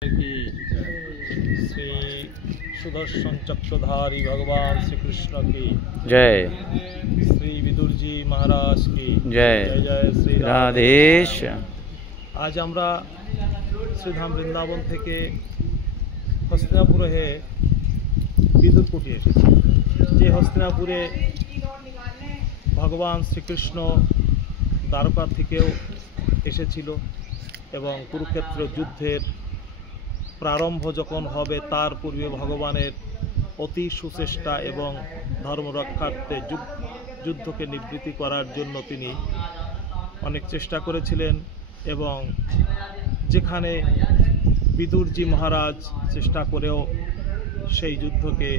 की श्री सुदर्शन चक्रधारी भगवान श्री कृष्ण की जय। श्री विदुर जी महाराज की जय। जय जय श्री राधेश। आज আমরা শ্রীধাম বৃন্দাবন থেকে হস্তিনাপুর হয়ে বিদুরকুটি এসেছি। যে হস্তিনাপুরে ভগবান শ্রীকৃষ্ণ দ্বারকা থেকেও এসেছিল এবং কুরুক্ষেত্র যুদ্ধের প্রারম্ভ যখন হবে তার পূর্বে ভগবানের অতি সুচেষ্টা এবং ধর্ম রক্ষার্থে যুদ্ধকে নিবৃত্তি করার জন্য তিনি অনেক চেষ্টা করেছিলেন এবং যেখানে বিদুরজি মহারাজ চেষ্টা করেও সেই যুদ্ধকে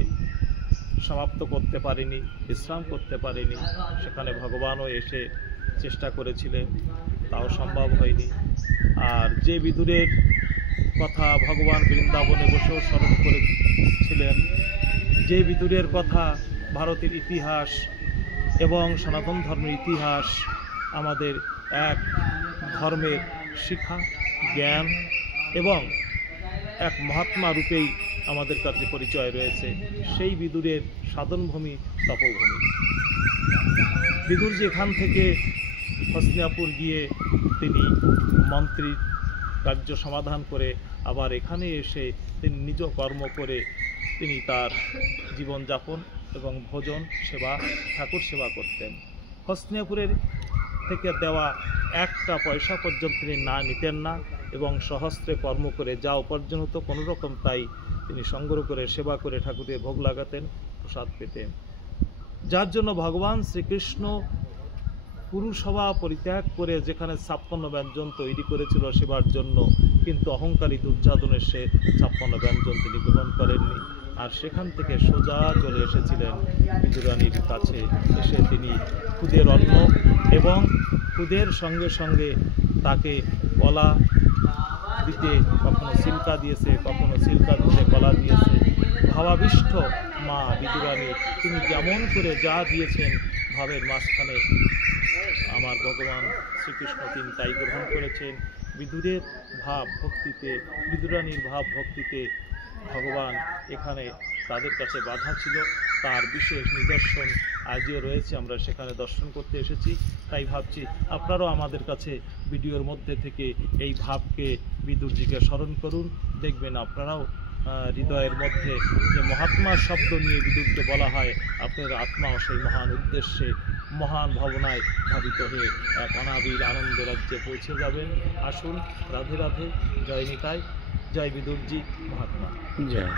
সমাপ্ত করতে পারেনি, বিশ্রাম করতে পারেনি, সেখানে ভগবানও এসে চেষ্টা করেছিলেন, তাও সম্ভব হয়নি। আর যে বিদুরের কথা ভগবান বৃন্দাবনে বসেও স্মরণ করেছিলেন, যে বিদুরের কথা ভারতের ইতিহাস এবং সনাতন ধর্মের ইতিহাস আমাদের এক ধর্মের শিক্ষা, জ্ঞান এবং এক মহাত্মা রূপেই আমাদের কাছে পরিচয় রয়েছে, সেই বিদুরের সাধনভূমি তপভূমি। বিদুর যেখান থেকে হস্তিনাপুর গিয়ে তিনি মন্ত্রীর কার্য সমাধান করে আবার এখানে এসে তিনি নিজ কর্ম করে তিনি তার জীবনযাপন এবং ভোজন সেবা, ঠাকুর সেবা করতেন। হস্তিনাপুরের থেকে দেওয়া একটা পয়সা পর্যন্ত তিনি না নিতেন না এবং সহস্রে কর্ম করে যা উপার্জন হতো কোনো রকম তাই তিনি সংগ্রহ করে সেবা করে ঠাকুরের ভোগ লাগাতেন, প্রসাদ পেতেন। যার জন্য ভগবান শ্রীকৃষ্ণ পুরুষসভা পরিত্যাগ করে যেখানে 56 ব্যঞ্জন তৈরি করেছিল সেবার জন্য, কিন্তু অহংকারী দুর্যাতনের সে 56 ব্যঞ্জন তিনি গ্রহণ করেননি। আর সেখান থেকে সোজা চলে এসেছিলেন বিদুরানীর কাছে। এসে তিনি খুদের অন্ন এবং খুদের সঙ্গে সঙ্গে তাকে কলা দিতে কখনো সিল্কা দিয়েছে, কখনো সিল্কা দিতে কলা দিয়েছে। ভাবাবিষ্ট মা বিদুরানী তিনি যেমন করে যা দিয়েছেন ভাবের মাঝখানে আমার ভগবান শ্রীকৃষ্ণ তিনি তাই গ্রহণ করেছেন। বিদুরের ভাব ভক্তিতে, বিদুরানীর ভাব ভক্তিতে ভগবান এখানে তাদের কাছে বাধা ছিল, তার বিশেষ নিদর্শন আজও রয়েছে, আমরা সেখানে দর্শন করতে এসেছি। তাই ভাবছি আপনারাও আমাদের কাছে ভিডিওর মধ্যে থেকে এই ভাবকে বিদুরজিকে স্মরণ করুন, দেখবেন আপনারাও হৃদয়ের মধ্যে যে মহাত্মার শব্দ নিয়ে বিদুরকে বলা হয়, আপনার আত্মাও সেই মহান উদ্দেশ্যে মহান ভাবনায় ভাবিত হয়ে এক অনাবিল আনন্দ রাজ্যে পৌঁছে যাবেন। আসুন, রাধে রাধে, জয় নিতাই, জয় বিদুরজি মহাত্মা। জয়।